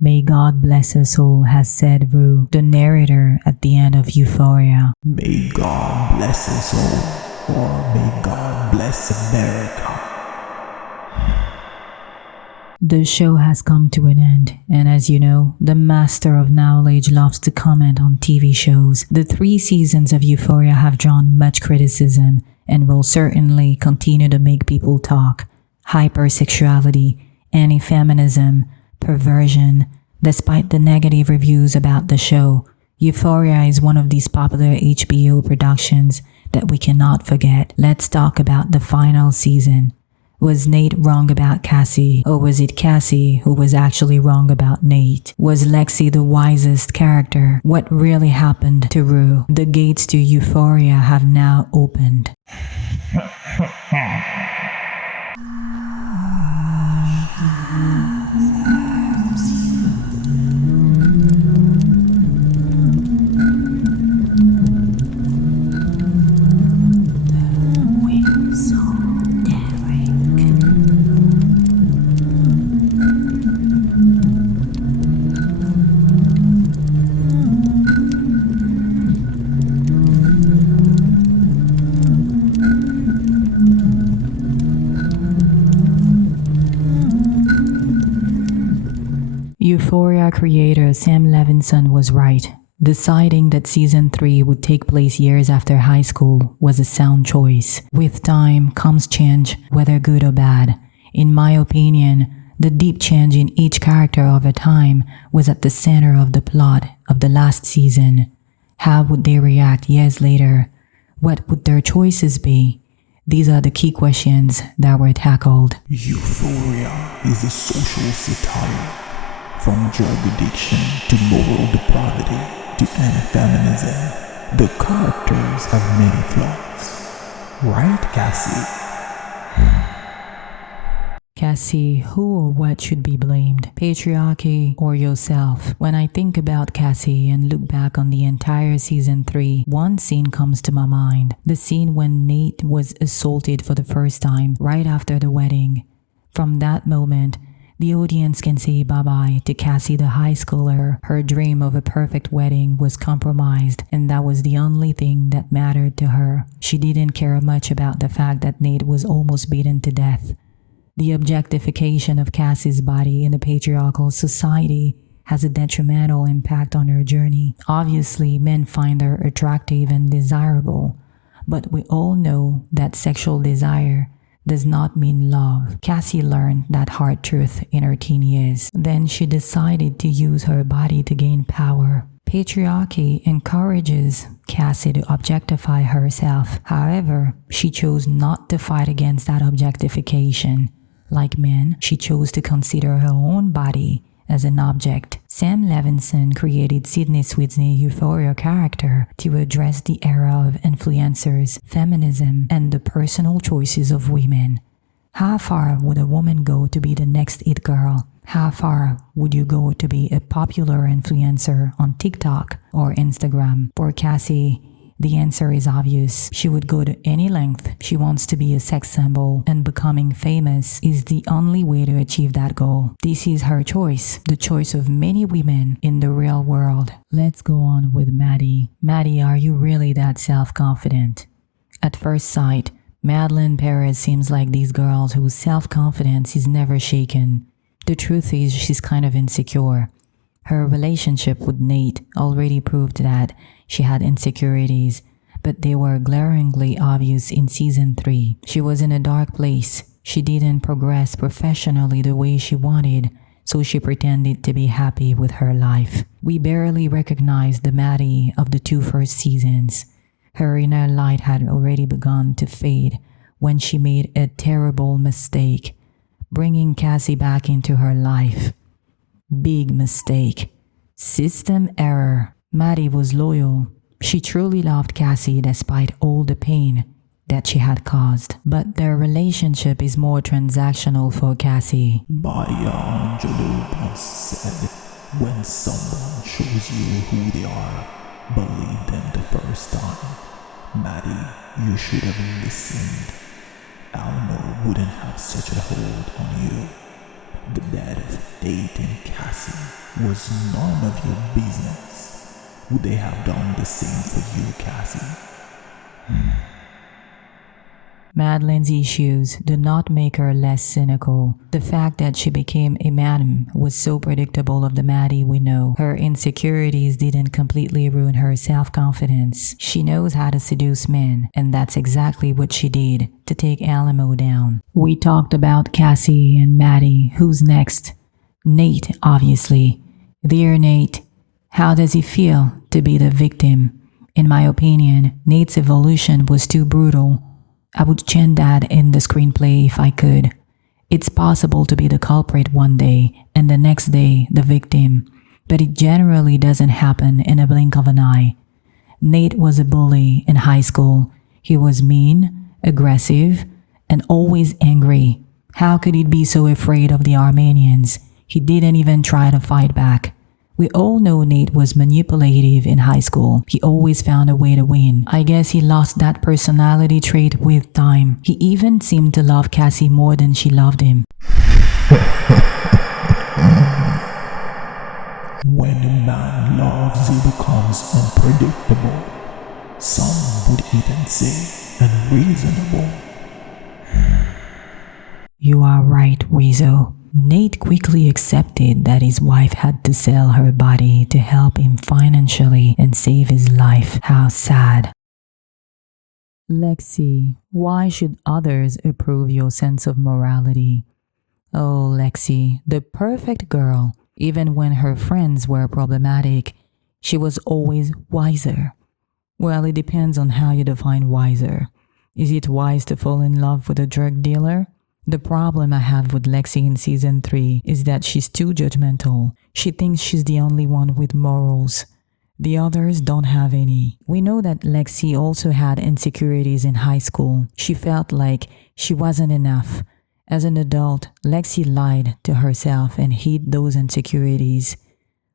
May God bless us all, has said Rue, the narrator at the end of Euphoria. May God bless us all, or may God bless America. The show has come to an end, and as you know, the master of knowledge loves to comment on TV shows. The 3 seasons of Euphoria have drawn much criticism and will certainly continue to make people talk. Hypersexuality, anti-feminism, perversion. Despite the negative reviews about the show, Euphoria is one of these popular HBO productions that we cannot forget. Let's talk about the final season. Was Nate wrong about Cassie, or was it Cassie who was actually wrong about Nate? Was Lexi the wisest character? What really happened to Rue? The gates to Euphoria have now opened. Euphoria creator Sam Levinson was right. Deciding that season 3 would take place years after high school was a sound choice. With time comes change, whether good or bad. In my opinion, the deep change in each character over time was at the center of the plot of the last season. How would they react years later? What would their choices be? These are the key questions that were tackled. Euphoria is a social satire. From drug addiction to moral depravity to anti-feminism, the characters have many flaws. Right, Cassie? Cassie, who or what should be blamed? Patriarchy or yourself? When I think about Cassie and look back on the entire season 3, one scene comes to my mind. The scene when Nate was assaulted for the first time right after the wedding. From that moment, the audience can say bye-bye to Cassie the high schooler. Her dream of a perfect wedding was compromised, and that was the only thing that mattered to her. She didn't care much about the fact that Nate was almost beaten to death. The objectification of Cassie's body in the patriarchal society has a detrimental impact on her journey. Obviously, men find her attractive and desirable, but we all know that sexual desire does not mean love. Cassie learned that hard truth in her teen years. Then she decided to use her body to gain power. Patriarchy encourages Cassie to objectify herself. However, she chose not to fight against that objectification. Like men, she chose to consider her own body as an object. Sam Levinson created Sydney Sweeney's Euphoria character to address the era of influencers, feminism, and the personal choices of women. How far would a woman go to be the next it girl? How far would you go to be a popular influencer on TikTok or Instagram? For Cassie, the answer is obvious. She would go to any length. She wants to be a sex symbol, and becoming famous is the only way to achieve that goal. This is her choice, the choice of many women in the real world. Let's go on with Maddie. Maddie, are you really that self-confident? At first sight, Madeline Perez seems like these girls whose self-confidence is never shaken. The truth is, she's kind of insecure. Her relationship with Nate already proved that she had insecurities, but they were glaringly obvious in season 3. She was in a dark place. She didn't progress professionally the way she wanted, so she pretended to be happy with her life. We barely recognized the Maddie of the 2 first seasons. Her inner light had already begun to fade when she made a terrible mistake, bringing Cassie back into her life. Big mistake. System error. Maddie was loyal. She truly loved Cassie despite all the pain that she had caused. But their relationship is more transactional for Cassie. Maya Angelou once said, when someone shows you who they are, believe them the first time. Maddie, you should have listened. Almo wouldn't have such a hold on you. The death of Tate and Cassie was none of your business. Would they have done the same for you, Cassie? Madeline's issues do not make her less cynical. The fact that she became a madam was so predictable of the Maddie we know. Her insecurities didn't completely ruin her self-confidence. She knows how to seduce men, and that's exactly what she did to take Alamo down. We talked about Cassie and Maddie. Who's next? Nate, obviously. Dear Nate, how does he feel to be the victim? In my opinion, Nate's evolution was too brutal. I would change that in the screenplay if I could. It's possible to be the culprit one day and the next day the victim, but it generally doesn't happen in a blink of an eye. Nate was a bully in high school. He was mean, aggressive, and always angry. How could he be so afraid of the Armenians? He didn't even try to fight back. We all know Nate was manipulative in high school. He always found a way to win. I guess he lost that personality trait with time. He even seemed to love Cassie more than she loved him. When a man loves, he becomes unpredictable. Some would even say unreasonable. You are right, Wizo. Nate quickly accepted that his wife had to sell her body to help him financially and save his life. How sad. Lexi, why should others approve your sense of morality? Oh, Lexi, the perfect girl. Even when her friends were problematic, she was always wiser. Well, it depends on how you define wiser. Is it wise to fall in love with a drug dealer? The problem I have with Lexi in season 3 is that she's too judgmental. She thinks she's the only one with morals. The others don't have any. We know that Lexi also had insecurities in high school. She felt like she wasn't enough. As an adult, Lexi lied to herself and hid those insecurities.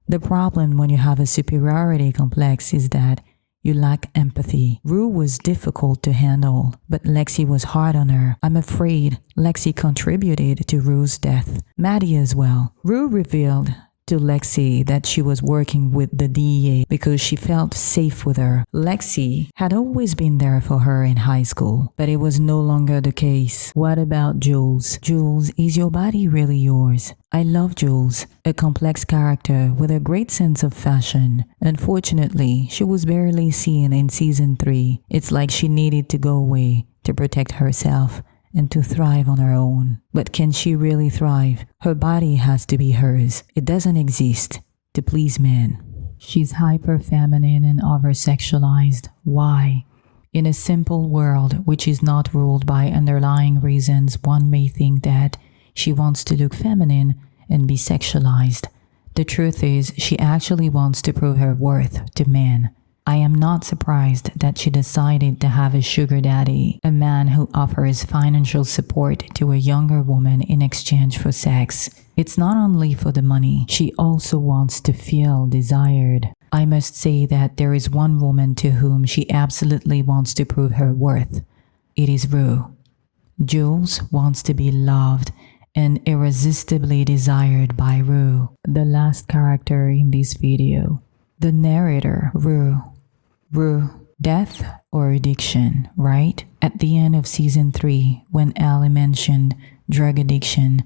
The problem when you have a superiority complex is that you lack empathy. Rue was difficult to handle, but Lexi was hard on her. I'm afraid Lexi contributed to Rue's death. Maddie as well. Rue revealed to Lexi that she was working with the DEA because she felt safe with her. Lexi had always been there for her in high school, but it was no longer the case. What about Jules? Jules, is your body really yours? I love Jules, a complex character with a great sense of fashion. Unfortunately, she was barely seen in season 3. It's like she needed to go away to protect herself and to thrive on her own. But can she really thrive? Her body has to be hers. It doesn't exist to please men. She's hyper-feminine and over-sexualized. Why? In a simple world which is not ruled by underlying reasons, one may think that she wants to look feminine and be sexualized. The truth is, she actually wants to prove her worth to men. I am not surprised that she decided to have a sugar daddy, a man who offers financial support to a younger woman in exchange for sex. It's not only for the money, she also wants to feel desired. I must say that there is one woman to whom she absolutely wants to prove her worth. It is Rue. Jules wants to be loved and irresistibly desired by Rue, the last character in this video. The narrator, Rue. Rue, death or addiction, right? At the end of season 3, when Ali mentioned drug addiction,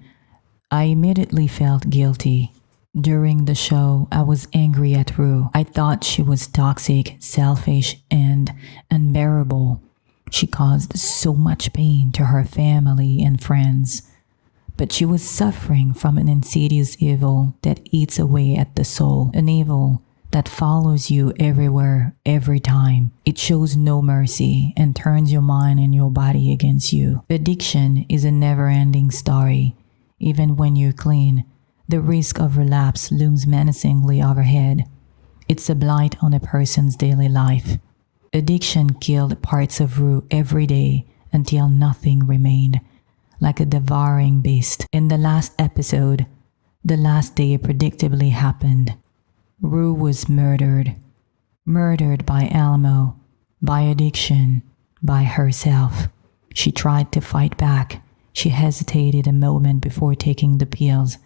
I immediately felt guilty. During the show, I was angry at Rue. I thought she was toxic, selfish, and unbearable. She caused so much pain to her family and friends. But she was suffering from an insidious evil that eats away at the soul, an evil that follows you everywhere, every time. It shows no mercy and turns your mind and your body against you. Addiction is a never-ending story. Even when you're clean, the risk of relapse looms menacingly overhead. It's a blight on a person's daily life. Addiction killed parts of Rue every day until nothing remained, like a devouring beast. In the last episode, the last day predictably happened. Rue was murdered by Alamo, by addiction, by herself. She tried to fight back. She hesitated a moment before taking the pills,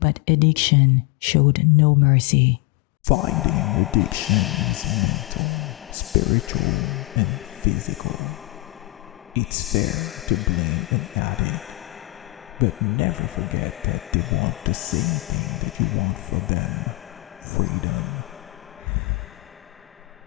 but addiction showed no mercy. Fighting addiction is mental, spiritual, and physical. It's fair to blame an addict, but never forget that they want the same thing that you want for them: freedom.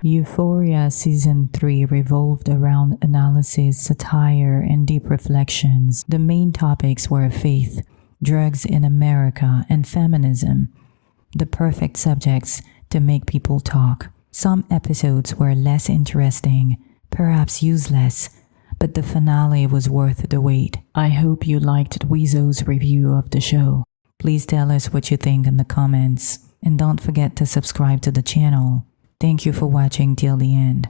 Euphoria Season 3 revolved around analysis, satire, and deep reflections. The main topics were faith, drugs in America, and feminism, the perfect subjects to make people talk. Some episodes were less interesting, perhaps useless, but the finale was worth the wait. I hope you liked Wizo's review of the show. Please tell us what you think in the comments, and don't forget to subscribe to the channel. Thank you for watching till the end.